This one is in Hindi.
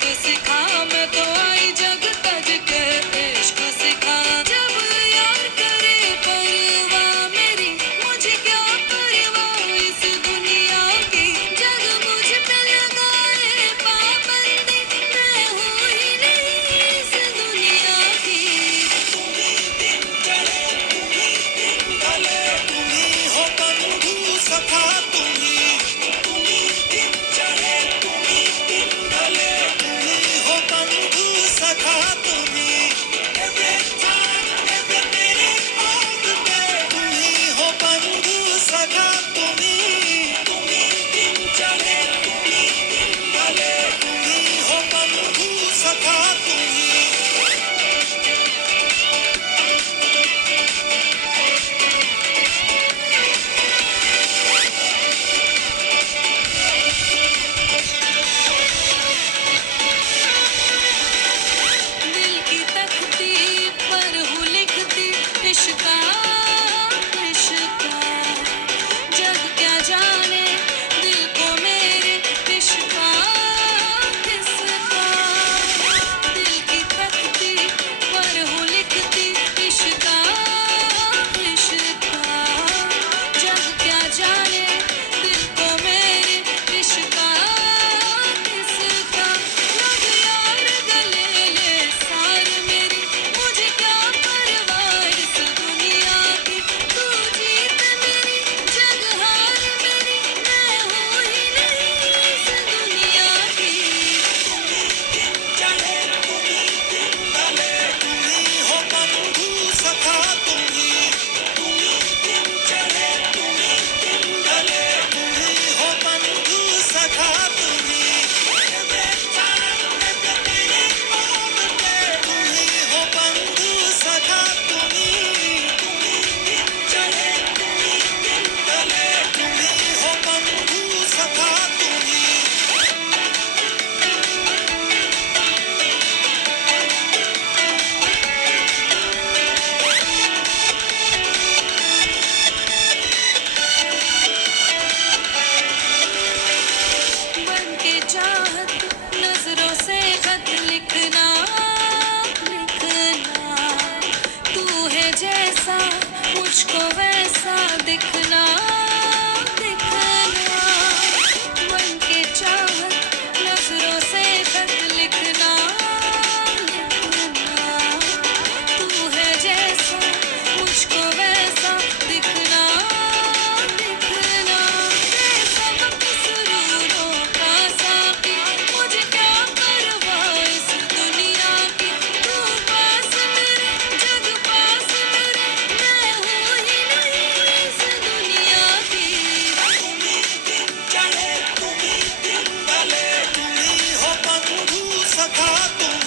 इश्क सिखा, मैं तो आई जग तज के इश्क सिखा। जब यार करे परवाह मेरी, मुझे क्या परवाह इस दुनिया की। जग मुझ पे लगाए पाबंदी, मैं हूँ ही नहीं इस दुनिया की। तुम्ही दिन चढ़े, तुम्ही दिन ढले, तुम्ही हो बंधु सखा तुम्ही। तुम्ही दिन चढ़े, तुम्ही दिन ढले, तुम्ही हो बंधु सखा तुम्ही। Every time, every minute of the day, तुम्ही हो बंधु सखा तुम्ही। तुम्ही दिन चढ़े, तुम्ही दिन ढले, तुम्ही हो बंधु सखा तुम्ही। दिल की तख्ती पर हूँ लिखती इश्का इश्का। जग क्या जाने दिल को मेरे इश्का किसका। दिल की तख्ती पर हूँ लिखती इश्का इश्का। जग क्या जाने दिल को मेरे इश्का किसका। लग यार गले ले सार मेरी, मुझे क्या परवाह इस दुनिया की। तू जीत मेरी जग हार मेरी, मैं हूँ ही नहीं इस दुनिया की। तुम्ही दिन चढ़े, तुम्ही दिन ढले, तुम्ही हो बंधु सखा तुम्ही। तुम्ही दिन चढ़े, तुम्ही दिन ढले, तुम्ही हो बंधु सखा तुम्ही। Every time, every minute of the day, तुम्ही हो बंधु सखा तुम्ही। तुम्ही दिन चढ़े, तुम्ही दिन ढले, तुम्ही हो बंधु सखा तुम्ही। बन के चाहत नजरों से खत लिखना लिखना। तू है जैसा मुझको वैसा दिखना दिखना। बन के चाहत नजरों से खत लिखना लिखना। तू है जैसा मुझको वैसा दिखना दिखना। बेसबक सुरूरों का साकी, मुझे क्या परवाह इस दुनिया की। तू पास मेरे जग पास मेरे, मैं हूँ ही नहीं इस दुनिया की। तुम्ही दिन चढ़े, तुम्ही दिन ढले, तुम्ही हो बंधु सखा तुम्ही।